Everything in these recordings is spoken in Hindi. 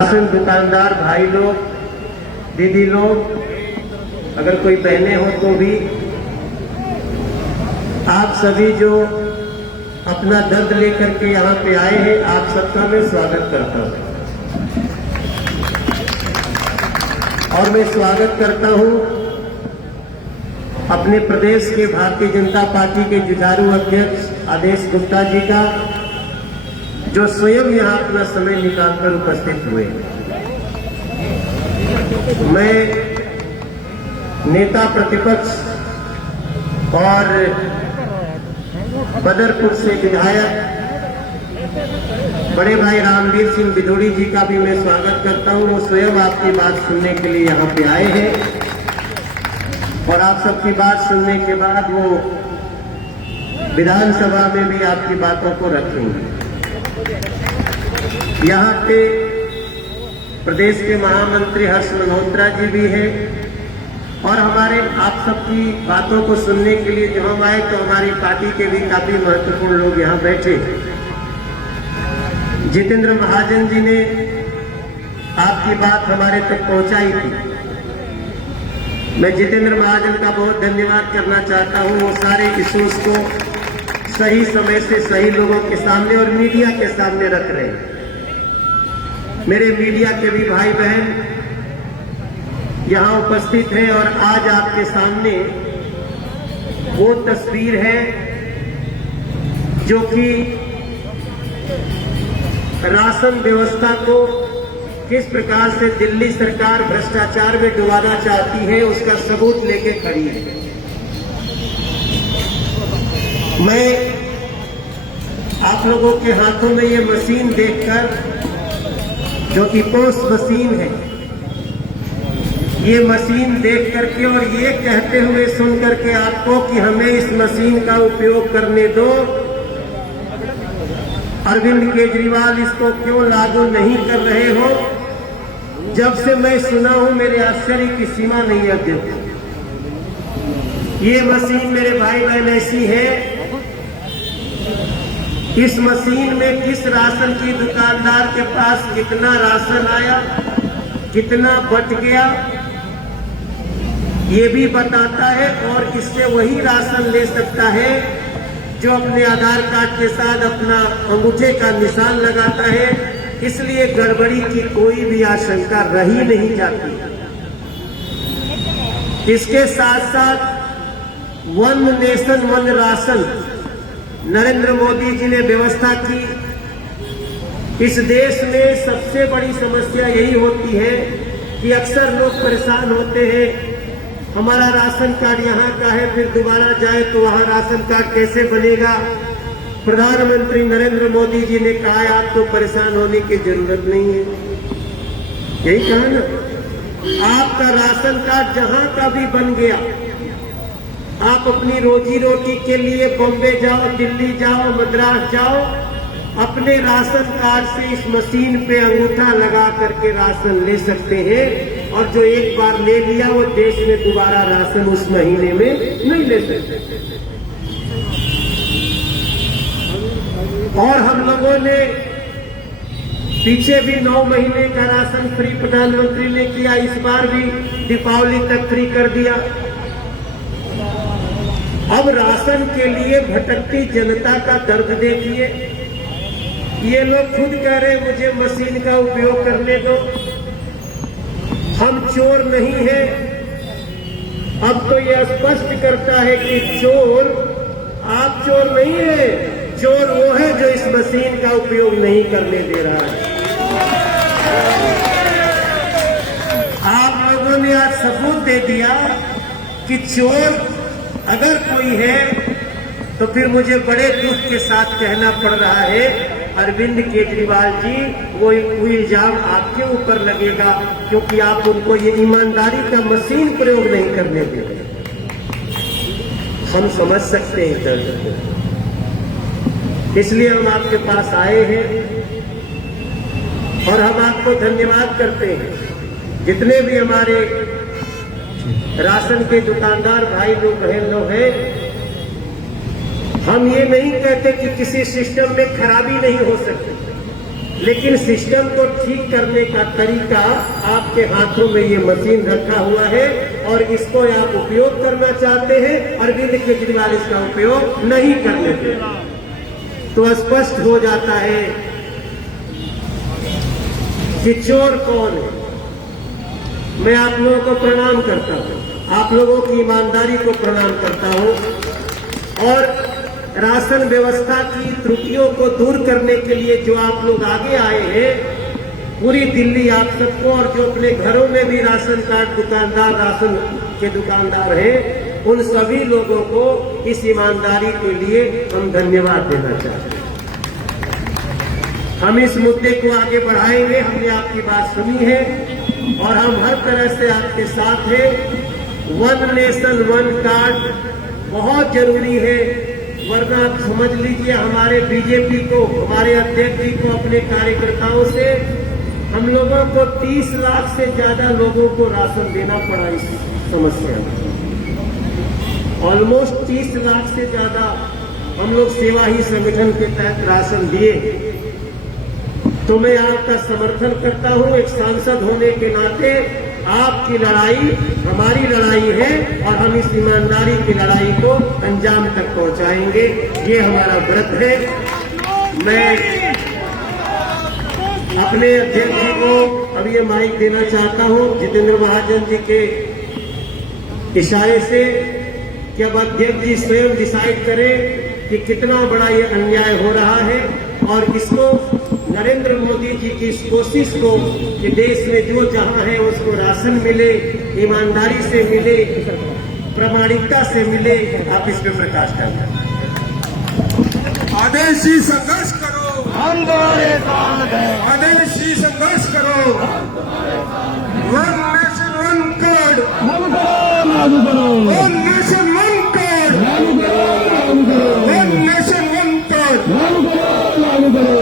राशन दुकानदार भाई लोग, दीदी लोग, अगर कोई बहनें हो तो भी आप सभी जो अपना दर्द लेकर के यहाँ पे आए हैं, आप सबका मैं स्वागत करता हूँ। और मैं स्वागत करता हूँ अपने प्रदेश के भारतीय जनता पार्टी के जुझारू अध्यक्ष आदेश गुप्ता जी का, जो स्वयं यहाँ अपना समय निकालकर उपस्थित हुए। मैं नेता प्रतिपक्ष और बदरपुर से विधायक बड़े भाई रामवीर सिंह बिधोड़ी जी का भी मैं स्वागत करता हूँ। वो स्वयं आपकी बात सुनने के लिए यहाँ पे आए हैं और आप सबकी बात सुनने के बाद वो विधानसभा में भी आपकी बातों को रखेंगे। यहाँ पे प्रदेश के महामंत्री हर्ष मल्होत्रा जी भी हैं और हमारे आप सबकी बातों को सुनने के लिए जब हम आए तो हमारी पार्टी के भी काफी महत्वपूर्ण लोग यहाँ बैठे। जितेंद्र महाजन जी ने आपकी बात हमारे तक पहुंचाई थी। मैं जितेंद्र महाजन का बहुत धन्यवाद करना चाहता हूँ। वो सारे इश्यूज को सही समय से सही लोगों के सामने और मीडिया के सामने रख रहे हैं। मेरे मीडिया के भी भाई बहन यहाँ उपस्थित हैं और आज आपके सामने वो तस्वीर है जो कि राशन व्यवस्था को किस प्रकार से दिल्ली सरकार भ्रष्टाचार में डुबाना चाहती है, उसका सबूत लेके खड़ी है। मैं आप लोगों के हाथों में ये मशीन देखकर, जो कि पोस्ट मशीन है, ये मशीन देख करके और ये कहते हुए सुन करके आपको कि हमें इस मशीन का उपयोग करने दो, अरविंद केजरीवाल इसको क्यों लागू नहीं कर रहे हो, जब से मैं सुना हूं मेरे आश्चर्य की सीमा नहीं है। ये मशीन मेरे भाई बहन ऐसी है, इस मशीन में किस राशन की दुकानदार के पास कितना राशन आया, कितना बच गया, ये भी बताता है और इससे वही राशन ले सकता है जो अपने आधार कार्ड के साथ अपना अंगूठे का निशान लगाता है। इसलिए गड़बड़ी की कोई भी आशंका रही नहीं जाती। इसके साथ साथ one nation one ration Narendra Modi ji ने व्यवस्था की। इस देश में सबसे बड़ी समस्या यही होती है कि अक्सर लोग परेशान होते हैं, हमारा राशन कार्ड यहाँ का है, फिर दोबारा जाए तो वहाँ राशन कार्ड कैसे बनेगा। प्रधानमंत्री नरेंद्र मोदी जी ने कहा है आपको परेशान होने की जरूरत नहीं है। यही कहा ना, आपका राशन कार्ड जहाँ का भी बन गया, आप अपनी रोजी रोटी के लिए बॉम्बे जाओ, दिल्ली जाओ, मद्रास जाओ, अपने राशन कार्ड से इस मशीन पे अंगूठा लगा करके राशन ले सकते हैं और जो एक बार ले लिया वो देश में दोबारा राशन उस महीने में नहीं ले सकते। और हम लोगों ने पीछे भी 9 महीने का राशन फ्री प्रधानमंत्री ने किया, इस बार भी दीपावली तक फ्री कर दिया। अब राशन के लिए भटकती जनता का दर्द देखिए। ये लोग खुद कह रहे हैं मुझे मशीन का उपयोग करने दो, हम चोर नहीं हैं। अब तो ये स्पष्ट करता है कि चोर आप चोर नहीं है, चोर वो है जो इस मशीन का उपयोग नहीं करने दे रहा है। आप लोगों ने आज सबूत दे दिया कि चोर अगर कोई है तो फिर मुझे बड़े दुख के साथ कहना पड़ रहा है अरविंद केजरीवाल जी, वो इल्जाम आपके ऊपर लगेगा क्योंकि आप उनको ये ईमानदारी का मशीन प्रयोग नहीं करने दे रहे। हम समझ सकते हैं दर्द को, इसलिए हम आपके पास आए हैं और हम आपको धन्यवाद करते हैं। जितने भी हमारे राशन के दुकानदार भाई लोग बहन लोग हैं, हम ये नहीं कहते कि किसी सिस्टम में खराबी नहीं हो सकती, लेकिन सिस्टम को ठीक करने का तरीका आपके हाथों में ये मशीन रखा हुआ है और इसको आप उपयोग करना चाहते हैं। अरविंद केजरीवाल इसका उपयोग नहीं करने देगा, तो स्पष्ट हो जाता है कि चोर कौन है। मैं आप लोगों को प्रणाम करता हूं, आप लोगों की ईमानदारी को प्रणाम करता हूं और राशन व्यवस्था की त्रुटियों को दूर करने के लिए जो आप लोग आगे आए हैं, पूरी दिल्ली आप सबको, और जो अपने घरों में भी राशन कार्ड दुकानदार, राशन के दुकानदार हैं, उन सभी लोगों को इस ईमानदारी के लिए हम धन्यवाद देना चाहते हैं। हम इस मुद्दे को आगे बढ़ाएंगे। हमने आपकी बात सुनी है और हम हर तरह से आपके साथ हैं। वन नेशन वन कार्ड बहुत जरूरी है, वरना आप समझ लीजिए हमारे बीजेपी को, हमारे अध्यक्ष जी को, अपने कार्यकर्ताओं से हम लोगों को 30 लाख से ज्यादा लोगों को राशन देना पड़ा इस समस्या में। ऑलमोस्ट 30 लाख से ज्यादा हम लोग सेवा ही संगठन के तहत राशन दिए। तो मैं आपका समर्थन करता हूं। एक सांसद होने के नाते आपकी लड़ाई हमारी लड़ाई है और हम इस ईमानदारी की लड़ाई को अंजाम तक पहुंचाएंगे, ये हमारा व्रत है। मैं अपने अध्यक्ष जी को अब ये माइक देना चाहता हूं, जितेंद्र महाजन जी के इशारे से, कि अब अध्यक्ष जी स्वयं डिसाइड करें कि कितना बड़ा ये अन्याय हो रहा है और इसको नरेंद्र मोदी जी की इस कोशिश को कि देश में जो जहां है उसको राशन मिले, ईमानदारी से मिले, प्रामाणिकता से मिले, आप इस पर प्रकाश डालें। आदेशी संघर्ष करो, हम तुम्हारे साथ हैं। आदेशी संघर्ष करो। वन नेशन वन कार्ड लागू करो, वन नेशन वन कार्ड, लागू करो, वन नेशन वन कार्ड। लागू करो।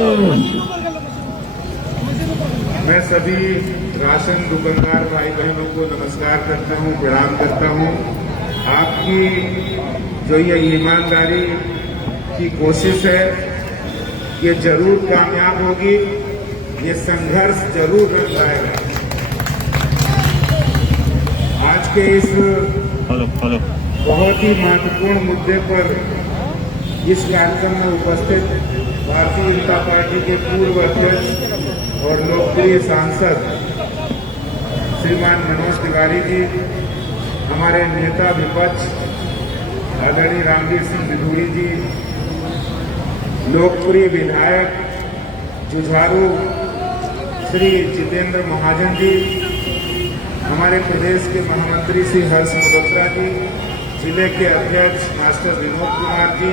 मैं सभी राशन दुकानदार भाई बहनों को नमस्कार करता हूं, प्रणाम करता हूं। आपकी जो ये ईमानदारी की कोशिश है, ये जरूर कामयाब होगी, ये संघर्ष जरूर रंग लाएगा। आज के इस बहुत ही महत्वपूर्ण मुद्दे पर इस कार्यक्रम में उपस्थित भारतीय जनता पार्टी के पूर्व अध्यक्ष और लोकप्रिय सांसद श्रीमान मनोज तिवारी जी, हमारे नेता विपक्ष आदरणीय रामवीर सिंह बिधूड़ी जी, लोकप्रिय विधायक जुझारू श्री जितेंद्र महाजन जी, हमारे प्रदेश के महामंत्री श्री हर्ष मल्होत्रा जी, जिले के अध्यक्ष मास्टर विनोद कुमार जी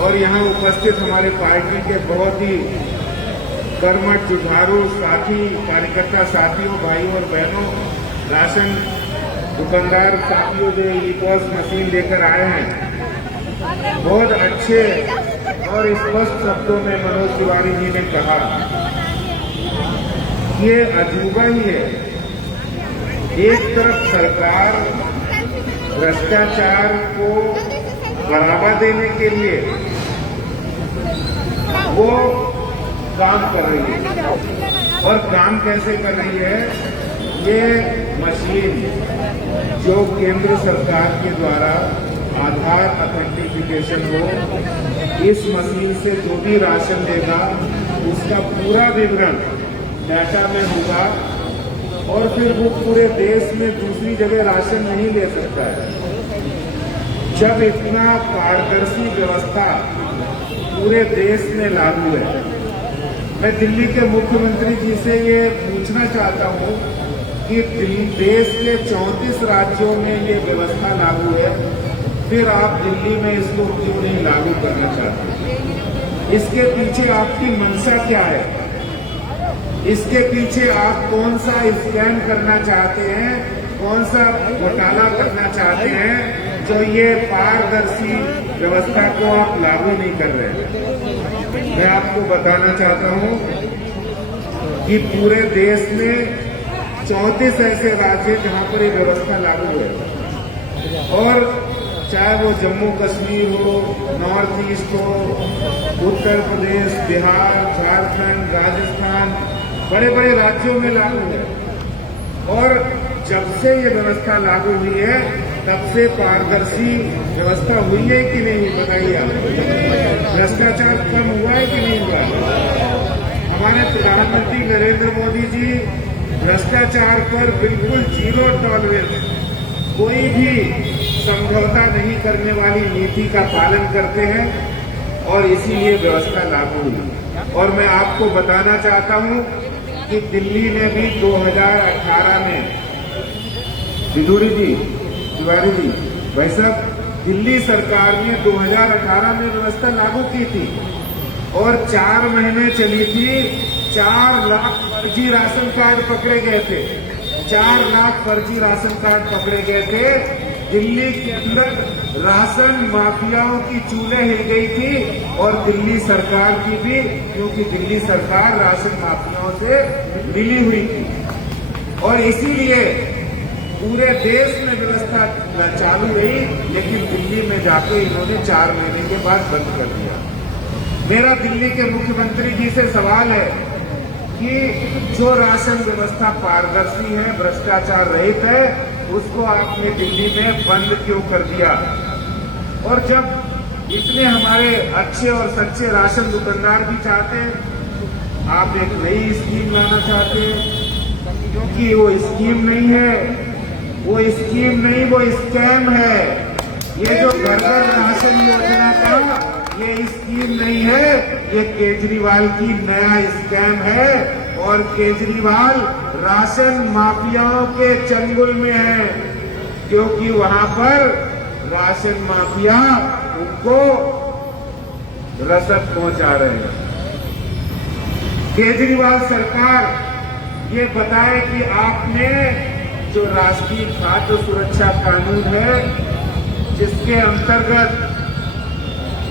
और यहाँ उपस्थित हमारे पार्टी के बहुत ही कर्मठ जुझारू साथी, कार्यकर्ता साथियों, भाइयों और बहनों, राशन दुकानदार साथियों जो ई-पॉस मशीन लेकर आए हैं, बहुत अच्छे और स्पष्ट शब्दों में मनोज तिवारी जी ने कहा, ये अजूबा ही है। एक तरफ सरकार भ्रष्टाचार को बढ़ावा देने के लिए वो काम कर रही है, और काम कैसे कर रही है, ये मशीन जो केंद्र सरकार के द्वारा आधार ऑथेंटिफिकेशन हो, इस मशीन से जो भी राशन देगा उसका पूरा विवरण डाटा में होगा और फिर वो पूरे देश में दूसरी जगह राशन नहीं ले सकता है। जब इतना पारदर्शी व्यवस्था पूरे देश में लागू है, मैं दिल्ली के मुख्यमंत्री जी से ये पूछना चाहता हूँ कि देश के 34 राज्यों में ये व्यवस्था लागू है, फिर आप दिल्ली में इसको क्यों नहीं लागू करना चाहते? इसके पीछे आपकी मंशा क्या है? इसके पीछे आप कौन सा स्कैम करना चाहते हैं, कौन सा घोटाला करना चाहते हैं जो ये पारदर्शी व्यवस्था को आप लागू नहीं कर रहे हैं? मैं आपको बताना चाहता हूं कि पूरे देश में 34 ऐसे राज्य जहां पर ये व्यवस्था लागू है और चाहे वो जम्मू कश्मीर हो, नॉर्थ ईस्ट हो, उत्तर प्रदेश, बिहार, झारखंड, राजस्थान, बड़े बड़े राज्यों में लागू है। और जब से ये व्यवस्था लागू हुई है तब से पारदर्शी व्यवस्था हुई है कि नहीं, बताइए आप। भ्रष्टाचार कम हुआ है कि नहीं हुआ? हमारे प्रधानमंत्री नरेंद्र मोदी जी भ्रष्टाचार पर बिल्कुल जीरो टॉलरेंस, कोई भी समझौता नहीं करने वाली नीति का पालन करते हैं और इसीलिए व्यवस्था लागू हुई। और मैं आपको बताना चाहता हूं कि दिल्ली ने भी 2018 में, विदुरी जी, तिवारी जी, भाई साहब, दिल्ली सरकार ने 2018 में व्यवस्था लागू की थी और 4 महीने चली थी। 4 लाख फर्जी राशन कार्ड पकड़े गए थे। 4 लाख फर्जी राशन कार्ड पकड़े गए थे। दिल्ली के अंदर राशन माफियाओं की चूल्हे हिल गई थी और दिल्ली सरकार की भी, क्योंकि दिल्ली सरकार राशन माफियाओं से मिली हुई थी। और इसीलिए पूरे देश में व्यवस्था चालू रही, लेकिन दिल्ली में जाके इन्होंने 4 महीने के बाद बंद कर दिया। मेरा दिल्ली के मुख्यमंत्री जी से सवाल है कि जो राशन व्यवस्था पारदर्शी है, भ्रष्टाचार रहित है, उसको आपने दिल्ली में बंद क्यों कर दिया? और जब इतने हमारे अच्छे और सच्चे राशन दुकानदार भी चाहते हैं, आप एक नई स्कीम लाना चाहते हैं, क्योंकि वो स्कीम नहीं है, वो स्कीम नहीं, वो स्कैम है। ये जो घर घर राशन योजना का ये स्कीम नहीं है, ये केजरीवाल की नया स्कैम है। और केजरीवाल राशन माफियाओं के चंगुल में है, क्योंकि वहां पर राशन माफिया उनको रसद पहुंचा रहे हैं। केजरीवाल सरकार ये बताए कि आपने जो राष्ट्रीय खाद्य सुरक्षा कानून है, जिसके अंतर्गत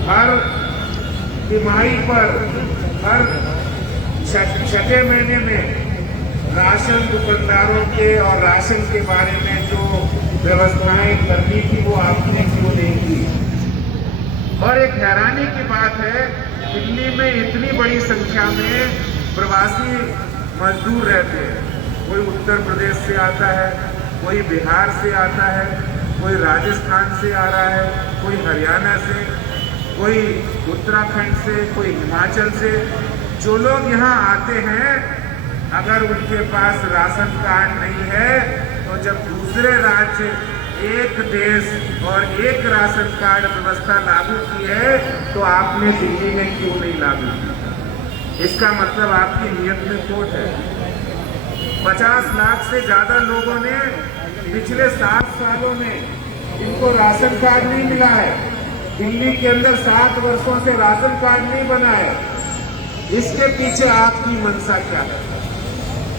हर तिमाही पर, हर 6ठे महीने में राशन दुकानदारों के और राशन के बारे में जो व्यवस्थाएं करनी थी वो आपने क्यों नहीं की? और एक हैरानी की बात है, दिल्ली में इतनी बड़ी संख्या में प्रवासी मजदूर रहते हैं। कोई उत्तर प्रदेश से आता है, कोई बिहार से आता है, कोई राजस्थान से आ रहा है, कोई हरियाणा से, कोई उत्तराखंड से, कोई हिमाचल से। जो लोग यहाँ आते हैं, अगर उनके पास राशन कार्ड नहीं है, तो जब दूसरे राज्य एक देश और एक राशन कार्ड व्यवस्था लागू की है, तो आपने दिल्ली में क्यों नहीं लागू की? इसका मतलब आपकी नीयत में खोट है। 50 लाख से ज्यादा लोगों ने पिछले 7 सालों में इनको राशन कार्ड नहीं मिला है। दिल्ली के अंदर 7 वर्षों से राशन कार्ड नहीं बना है। इसके पीछे आपकी मंशा क्या है?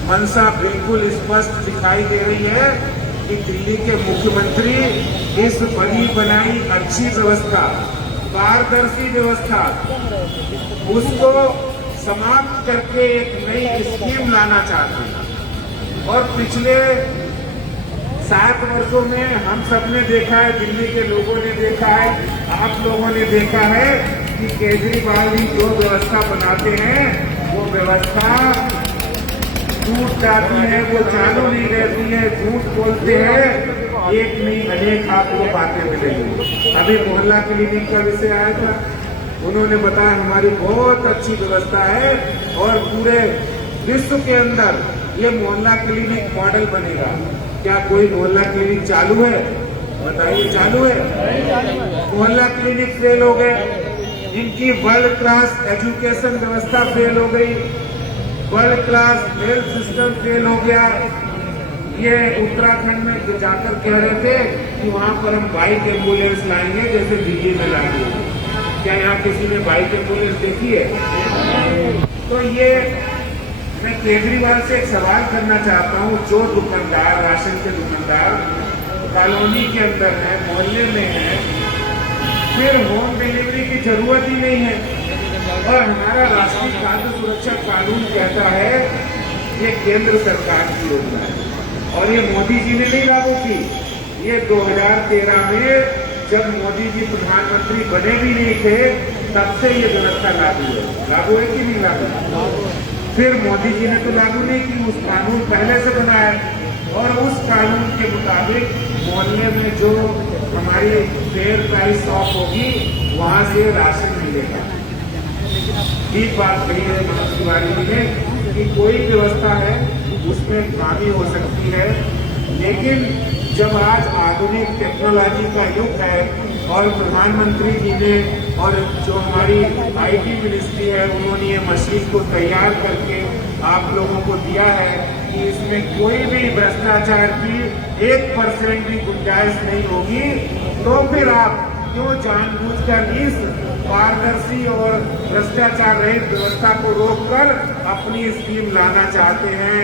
मंशा बिल्कुल स्पष्ट दिखाई दे रही है कि दिल्ली के मुख्यमंत्री इस बनी बनाई अच्छी व्यवस्था, पारदर्शी व्यवस्था, उसको समाप्त करके एक नई स्कीम लाना चाहते हैं। और पिछले 7 वर्षों में हम सबने देखा है, दिल्ली के लोगों ने देखा है, आप लोगों ने देखा है कि केजरीवाल जी जो व्यवस्था बनाते हैं वो व्यवस्था टूट जाती है, वो चालू नहीं रहती है, झूठ बोलते हैं, एक नहीं अनेक आपको बातें मिलेंगी। अभी मोहल्ला क्लिनिक का विषय आया था, उन्होंने बताया हमारी बहुत अच्छी व्यवस्था है और पूरे विश्व के अंदर ये मोहल्ला क्लिनिक मॉडल बनेगा। क्या कोई मोहल्ला क्लिनिक चालू है? बताइए, चालू है? मोहल्ला क्लिनिक फेल हो गए, इनकी वर्ल्ड क्लास एजुकेशन व्यवस्था फेल हो गई, world class health system fail हो गया। ये उत्तराखंड में जाकर कह रहे थे कि वहां पर हम बाइक एम्बुलेंस लाएंगे जैसे दिल्ली में लाएंगे। क्या यहाँ किसी ने बाइक एम्बुलेंस देखी है? तो ये मैं केजरीवाल से एक सवाल करना चाहता हूँ, जो दुकानदार, राशन के दुकानदार कॉलोनी के अंदर है, मोहल्ले में है, फिर होम डिलीवरी की जरूरत ही नहीं है। और हमारा राष्ट्रीय खाद्य सुरक्षा कानून कहता है ये केंद्र सरकार की योजना है और ये मोदी जी ने नहीं लागू की। ये 2013 में जब मोदी जी प्रधानमंत्री बने भी नहीं थे तब से ये व्यवस्था लागू है कि नहीं लागू? फिर मोदी जी ने तो लागू नहीं की, उस कानून पहले से बनाया और उस कानून के मुताबिक मोहल्ले में जो हमारी फेयर प्राइस शॉप होगी वहां से राशन मिलेगा। ठीक बात कही है मनोज तिवारी जी ने कि कोई व्यवस्था है उसमें खामी हो सकती है, लेकिन जब आज आधुनिक टेक्नोलॉजी का युग है और प्रधानमंत्री जी ने और जो हमारी आईटी मिनिस्ट्री है उन्होंने ये मशीन को तैयार करके आप लोगों को दिया है कि इसमें कोई भी भ्रष्टाचार की 1% भी गुंजाइश नहीं होगी, तो फिर आप क्यों जानबूझकर इस पारदर्शी और भ्रष्टाचार रहित व्यवस्था को रोककर अपनी स्कीम लाना चाहते हैं?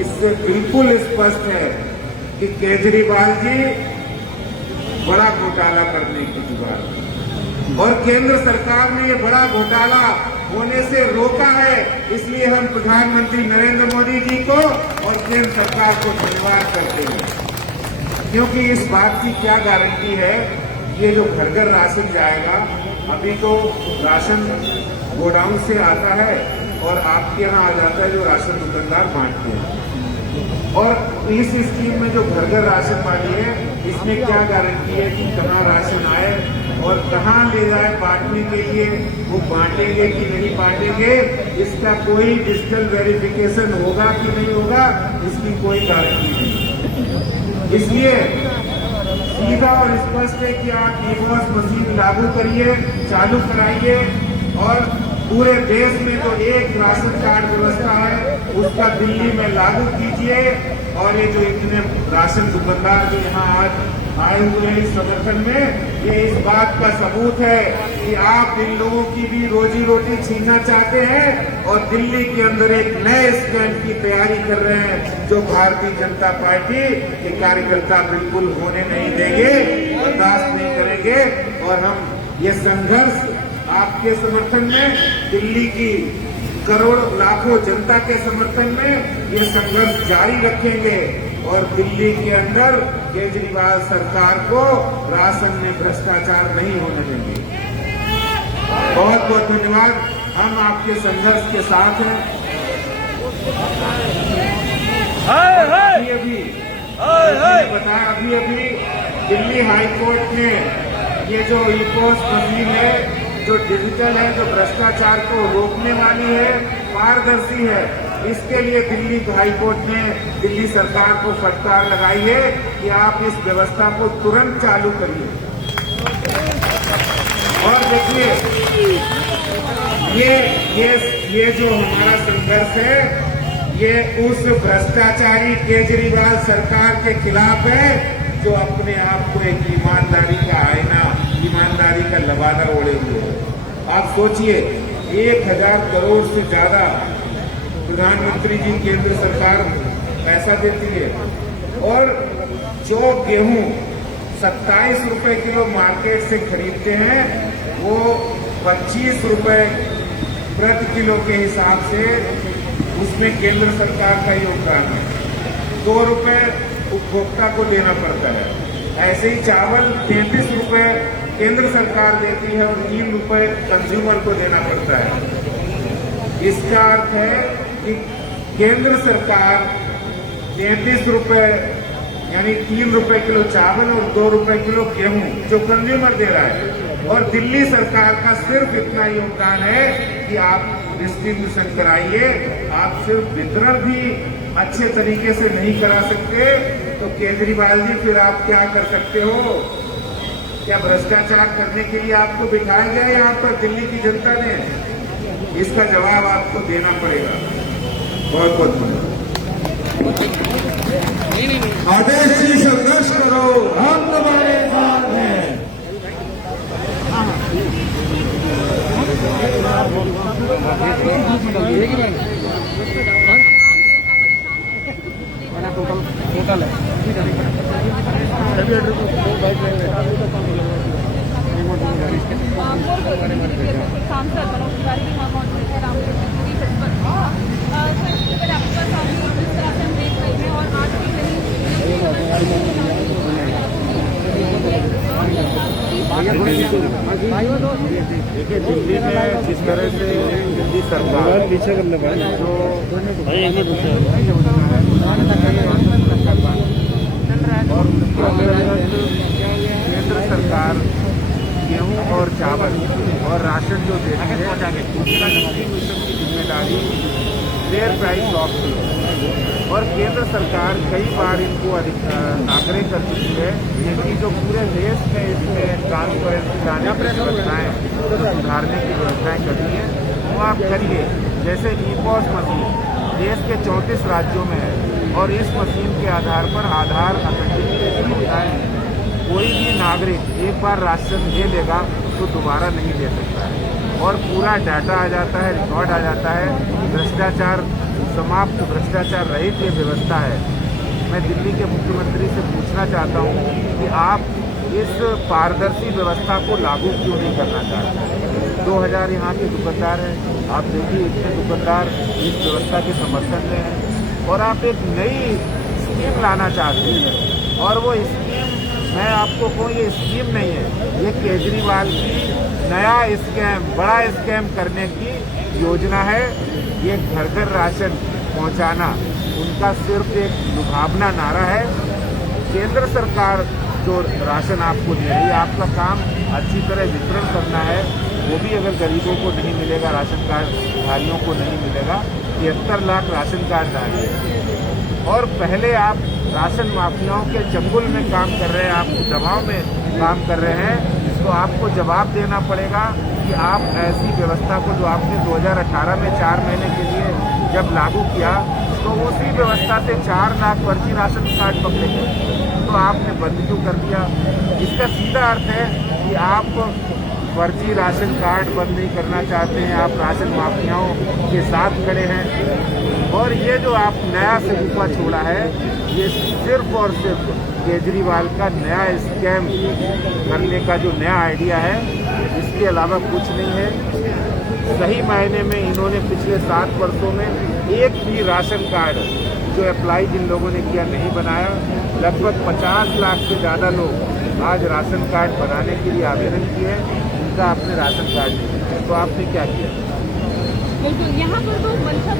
इससे बिल्कुल स्पष्ट है कि केजरीवाल जी बड़ा घोटाला करने की जुगाड़ और केंद्र सरकार ने ये बड़ा घोटाला होने से रोका है। इसलिए हम प्रधानमंत्री नरेंद्र मोदी जी को और केंद्र सरकार को धन्यवाद करते हैं, क्योंकि इस बात की क्या गारंटी है ये जो घर घर राशन जाएगा, अभी तो राशन गोडाउन से आता है और आपके यहाँ आ जाता है जो राशन दुकानदार बांटते हैं, और इस स्कीम में जो घर घर राशन वाली है इसमें क्या गारंटी है कि कहाँ राशन आए और कहाँ ले जाए बांटने के लिए, वो बांटेंगे कि नहीं बांटेंगे, इसका कोई डिजिटल वेरिफिकेशन होगा कि नहीं होगा, इसकी कोई गारंटी नहीं। इसलिए सीधा और स्पष्ट है कि आप ई-पॉस मशीन लागू करिए, चालू कराइए और पूरे देश में तो एक राशन कार्ड व्यवस्था है उसका दिल्ली में लागू कीजिए। और ये जो इतने राशन दुकानदार जो यहाँ आज आए हुए हैं इस संगठन में, ये इस बात का सबूत है कि आप इन लोगों की भी रोजी रोटी छीनना चाहते हैं और दिल्ली के अंदर एक नए स्टैंड की तैयारी कर रहे हैं जो भारतीय जनता पार्टी के कार्यकर्ता बिल्कुल होने नहीं देंगे, बर्दाश्त नहीं करेंगे। और हम ये संघर्ष आपके समर्थन में, दिल्ली की करोड़ लाखों जनता के समर्थन में ये संघर्ष जारी रखेंगे और दिल्ली के अंदर केजरीवाल सरकार को राशन में भ्रष्टाचार नहीं होने देंगे। बहुत बहुत धन्यवाद, हम आपके संघर्ष के साथ हैं। अभी दिल्ली हाईकोर्ट ने ये जो ई-पॉस मशीन है जो डिजिटल है, जो भ्रष्टाचार को रोकने वाली है, पारदर्शी है, इसके लिए दिल्ली हाईकोर्ट ने दिल्ली सरकार को फटकार लगाई है कि आप इस व्यवस्था को तुरंत चालू करिए। और देखिए ये जो हमारा संघर्ष है ये उस भ्रष्टाचारी केजरीवाल सरकार के खिलाफ है जो अपने आप को एक ईमानदारी का आईना, ईमानदारी का लबादा ओढ़े हुए है। आप सोचिए 1000 करोड़ से ज्यादा प्रधानमंत्री जी केंद्र सरकार पैसा देती है और जो गेहूं 27 रुपए किलो मार्केट से खरीदते हैं वो 25 रुपए प्रति किलो के हिसाब से उसमें केंद्र सरकार का योगदान है। 2 रुपए उपभोक्ता को देना पड़ता है। ऐसे ही चावल 33 रुपए केंद्र सरकार देती है और 3 रुपए कंज्यूमर को देना पड़ता है। इसका अर्थ है कि केंद्र सरकार 33 रुपए यानी 3 रुपए किलो चावल और 2 रुपए किलो गेहूं जो कंज्यूमर दे रहा है, और दिल्ली सरकार का सिर्फ इतना योगदान है कि आप डिस्ट्रीब्यूशन कराइए। आप सिर्फ वितरण भी अच्छे तरीके से नहीं करा सकते तो केजरीवाल जी फिर आप क्या कर सकते हो? क्या भ्रष्टाचार करने के लिए आपको बिठाया गया यहाँ पर दिल्ली की जनता ने? इसका जवाब आपको देना पड़ेगा। बहुत बहुत धन्यवाद। आदेश जी संघर्ष करो, हम तुम्हारे साथ हैं। टोटल है सांसद मनोज तिवारी जी वहाँ मौजूद है, रामपुरी जनपद। सर आपके पास आगे जिस तरह से हम देख रहे हैं और आज भी कहीं देखिए, दिल्ली में जिस तरह से दिल्ली सरकार पीछे करने जो और केंद्र सरकार गेहूं और चावल और राशन जो देती है उसका डिस्ट्रीब्यूशन की जिम्मेदारी फेयर प्राइस ऑफ की है। और केंद्र सरकार कई बार इनको आग्रह कर चुकी है कि जो पूरे देश में इसमें ट्रांसपेरेंसी लाने की व्यवस्थाएं सुधारने की व्यवस्थाएं करनी है वो आप करिए। जैसे ई-पॉस मशीन देश के 34 राज्यों में है और इस मशीन के आधार पर आधार अथेंटिकेशन होता है। कोई भी नागरिक एक बार राशन ले लेगा तो दोबारा नहीं ले सकता है और पूरा डाटा आ जाता है, रिकॉर्ड आ जाता है। भ्रष्टाचार समाप्त, भ्रष्टाचार रहित ये व्यवस्था है। मैं दिल्ली के मुख्यमंत्री से पूछना चाहता हूँ कि आप इस पारदर्शी व्यवस्था को लागू क्यों नहीं करना चाहते। 2000 यहाँ के दुकानदार हैं, आप देखिए इतने दुकानदार इस व्यवस्था के समर्थन में हैं और आप एक नई स्कीम लाना चाहते हैं। और वो स्कीम मैं आपको कहूँ ये स्कीम नहीं है, ये केजरीवाल की नया स्कैम, बड़ा स्कैम करने की योजना है। ये घर घर राशन पहुंचाना उनका सिर्फ एक लुभावना नारा है। केंद्र सरकार जो राशन आपको दे रही है, आपका काम अच्छी तरह वितरण करना है। वो भी अगर गरीबों को नहीं मिलेगा, राशन कार्ड धारियों को नहीं मिलेगा। 73 लाख राशन कार्ड धारी और पहले आप राशन माफियाओं के चंगुल में काम कर रहे हैं, आप दबाव में काम कर रहे हैं। तो आपको जवाब देना पड़ेगा कि आप ऐसी व्यवस्था को जो आपने 2018 में 4 महीने के लिए जब लागू किया तो उसी व्यवस्था से 4 लाख फर्जी राशन कार्ड पकड़े गए, तो आपने बंद क्यों कर दिया। इसका सीधा अर्थ है कि आप फर्जी राशन कार्ड बंद नहीं करना चाहते हैं, आप राशन माफियाओं के साथ खड़े हैं। और ये जो आप नया सरीफा छोड़ा है ये सिर्फ और सिर्फ केजरीवाल का नया स्कैम करने का जो नया आइडिया है, इसके अलावा कुछ नहीं है। सही मायने में इन्होंने पिछले 7 वर्षों में एक भी राशन कार्ड जो अप्लाई जिन लोगों ने किया नहीं बनाया। लगभग 50 लाख से ज़्यादा लोग आज राशन कार्ड बनाने के लिए आवेदन किए, उनका आपने राशन कार्ड नहीं, तो आपने क्या किया। बिल्कुल यहाँ पर तो मंशा